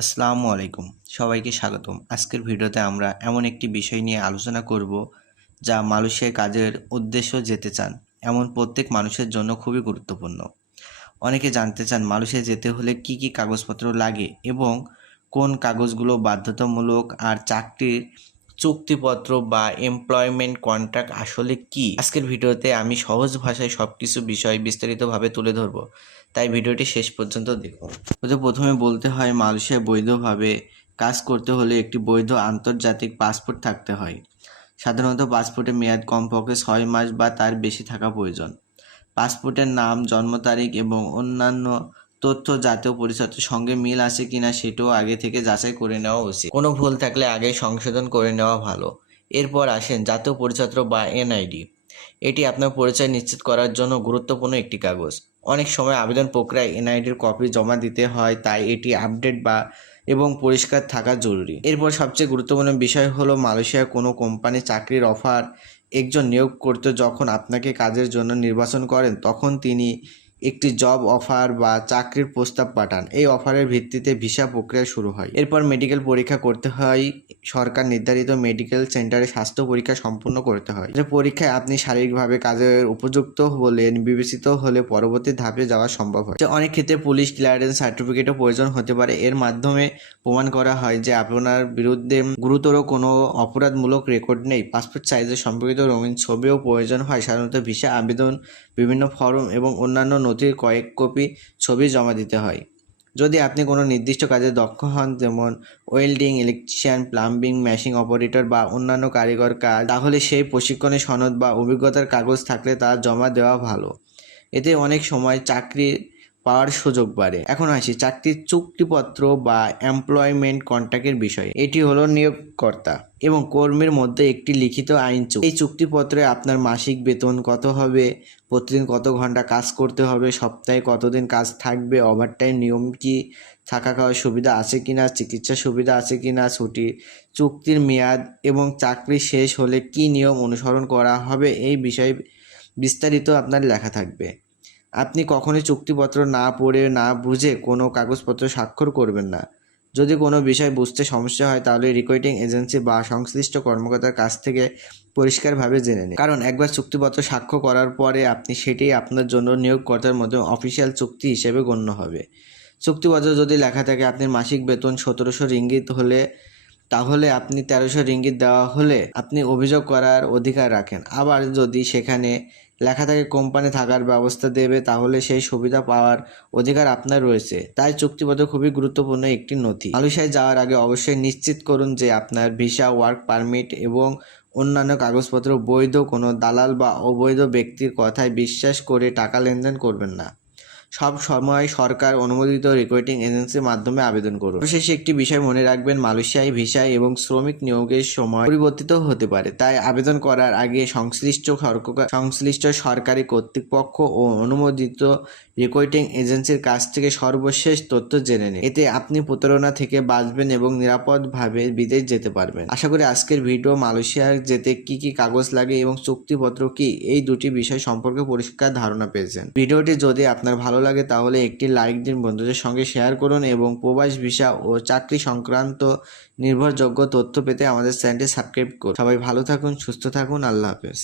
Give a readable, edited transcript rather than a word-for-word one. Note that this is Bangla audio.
আসসালামু আলাইকুম, সবাইকে স্বাগতম। আজকের ভিডিওতে আমরা এমন একটি বিষয় নিয়ে আলোচনা করব যা মালয়েশিয়ায় কাজের উদ্দেশ্য যেতে চান এমন প্রত্যেক মানুষের জন্য খুবই গুরুত্বপূর্ণ। অনেকে জানতে চান মালয়েশিয়া যেতে হলে কি কি কাগজপত্র লাগে এবং কোন কাগজগুলো বাধ্যতামূলক, আর চাকরির চুক্তিপত্র বা এমপ্লয়মেন্ট কন্ট্রাক্ট আসলে কি। আজকের ভিডিওতে আমি সহজ ভাষায় সবকিছু বিষয় বিস্তারিতভাবে তুলে ধরব, তাই ভিডিওটি শেষ পর্যন্ত দেখুন। প্রথমে বলতে হয়, মালয়েশিয়ায় বৈধভাবে কাজ করতে হলে একটি বৈধ আন্তর্জাতিক পাসপোর্ট থাকতে হয়। সাধারণত পাসপোর্টের মেয়াদ কমপক্ষে 6 মাস বা তার বেশি থাকা প্রয়োজন। পাসপোর্টের নাম, জন্ম তারিখ এবং অন্যান্য তথ্য জাতীয় পরিচয়ের সঙ্গে মিল আছে কিনা সেটাও আগে থেকে যাচাই করে নেওয়া উচিত। কোনো ভুল থাকলে আগে সংশোধন করে নেওয়া ভালো। এরপর আসেন জাতীয় পরিচয়পত্র বা এনআইডি। এটি আপনার পরিচয় নিশ্চিত করার জন্য গুরুত্বপূর্ণ একটি কাগজ। অনেক সময় আবেদন প্রক্রিয়ায় এনআইডির কপি জমা দিতে হয়, তাই এটি আপডেট এবং পরিষ্কার থাকা জরুরি। এরপর সবচেয়ে গুরুত্বপূর্ণ বিষয় হলো, মালয়েশিয়ার কোনো কোম্পানি চাকরির অফার একজন নিয়োগকর্তা যখন আপনাকে কাজের জন্য নির্বাচন করেন, তখন তিনি একটি জব অফার বা চাকরির প্রস্তাব পাঠান। এই অফারের ভিত্তিতে ভিসা প্রক্রিয়া শুরু হয়। এরপর মেডিকেল পরীক্ষা করতে হয়। সরকার নির্ধারিত মেডিকেল সেন্টারে স্বাস্থ্য পরীক্ষা সম্পূর্ণ করতে হয়। যে পরীক্ষায় আপনি শারীরিকভাবে কাজের উপযুক্ত হলে বিবেচিত হলে পরবর্তী ধাপে যাওয়া সম্ভব হয়। অনেক ক্ষেত্রে পুলিশ ক্লিয়ারেন্স সার্টিফিকেটও প্রয়োজন হতে পারে। এর মাধ্যমে প্রমাণ করা হয় যে আপনার বিরুদ্ধে গুরুতর কোনো অপরাধমূলক রেকর্ড নেই। পাসপোর্ট সাইজের সম্পর্কিত রঙিন ছবিও প্রয়োজন হয়। সাধারণত ভিসা আবেদন, বিভিন্ন ফর্ম এবং অন্যান্য নথির কয়েক কপি ছবি জমা দিতে হয়। যদি আপনি কোনো নির্দিষ্ট কাজে দক্ষ হন, যেমন welding, electrician, plumbing, machine operator বা অন্যান্য কারিগর কাজ, তাহলে সেই প্রশিক্ষণের সনদ বা অভিজ্ঞতার কাগজ থাকলে তা জমা দেওয়া ভালো। এতে অনেক সময় চাকরি পাওয়ার সুযোগ বাড়ে। এখন আসি চাকরির চুক্তিপত্র বা এমপ্লয়মেন্ট কন্ট্রাক্টের বিষয়ে। এটি হলো নিয়োগকর্তা এবং কর্মীর মধ্যে একটি লিখিত আইন চুক্তি। এই চুক্তিপত্রে আপনার মাসিক বেতন কত হবে, প্রতিদিন কত ঘন্টা কাজ করতে হবে, সপ্তাহে কতদিন কাজ থাকবে, ওভারটাইম নিয়ম কি, থাকা খাওয়ার সুবিধা আছে কিনা, চিকিৎসা সুবিধা আছে কিনা, ছুটি, চুক্তির মেয়াদ এবং চাকরি শেষ হলে কি নিয়ম অনুসরণ করা হবে, এই বিষয়ে বিস্তারিত আপনার লেখা থাকবে। আপনি কখনোই চুক্তিপত্র না পড়ে না বুঝে কোনো কাগজপত্র স্বাক্ষর করবেন না। যদি কোনো বিষয় বুঝতে সমস্যা হয়, তাহলে রিক্রুটিং এজেন্সি বা সংশ্লিষ্ট কর্মকর্তার কাছ থেকে পরিষ্কারভাবে জেনে নিন। কারণ একবার চুক্তিপত্র স্বাক্ষর করার পরে আপনি সেটি আপনার জন্য নিয়োগকর্তার মধ্যে অফিসিয়াল চুক্তি হিসেবে গণ্য হবে। চুক্তিপত্র যদি লেখা থাকে আপনার মাসিক বেতন 1700 রিঙ্গিত হলে, তাহলে আপনি 1300 রিঙ্গিত দেওয়া হলে আপনি অভিযোগ করার অধিকার রাখেন। আবার যদি সেখানে লেখা থাকে কোম্পানি থাকার ব্যবস্থা দেবে, তাহলে সেই সুবিধা পাওয়ার অধিকার আপনার রয়েছে। তাই চুক্তিপত্র খুবই গুরুত্বপূর্ণ একটি নথি। মালয়েশিয়ায় যাওয়ার আগে অবশ্যই নিশ্চিত করুন যে আপনার ভিসা, ওয়ার্ক পারমিট এবং অন্যান্য কাগজপত্র বৈধ। কোনো দালাল বা অবৈধ ব্যক্তির কথায় বিশ্বাস করে টাকা লেনদেন করবেন না। সব সময় সরকার অনুমোদিত রিক্রুটিং এজেন্সির মাধ্যমে আবেদন করুন। অবশেষে একটি বিষয় মনে রাখবেন, মালয়েশিয়ায় ভিসা এবং শ্রমিক নিয়োগের সময় পরিবর্তিত হতে পারে। তাই আবেদন করার আগে সংশ্লিষ্ট সরকারি কর্তৃপক্ষ ও অনুমোদিত রিক্রুটিং এজেন্সির কাছ থেকে সর্বশেষ তথ্য জেনে নিন। এতে আপনি প্রতারণা থেকে বাঁচবেন এবং নিরাপদভাবে বিদেশ যেতে পারবেন। আশা করি আজকের ভিডিও মালয়েশিয়া যেতে কি কি কাগজ লাগে এবং চুক্তিপত্র কি, এই দুটি বিষয় সম্পর্কে পরিষ্কার ধারণা পেয়েছেন। ভিডিওটি যদি আপনার ভালো লাগে তাহলে একটি লাইক দিন, বন্ধুদের সঙ্গে শেয়ার করুন এবং প্রবাস ভিসা ও চাকরি সংক্রান্ত নির্ভরযোগ্য তথ্য পেতে আমাদের চ্যানেলটি সাবস্ক্রাইব করুন। সবাই ভালো থাকুন, সুস্থ থাকুন। আল্লাহ হাফেজ।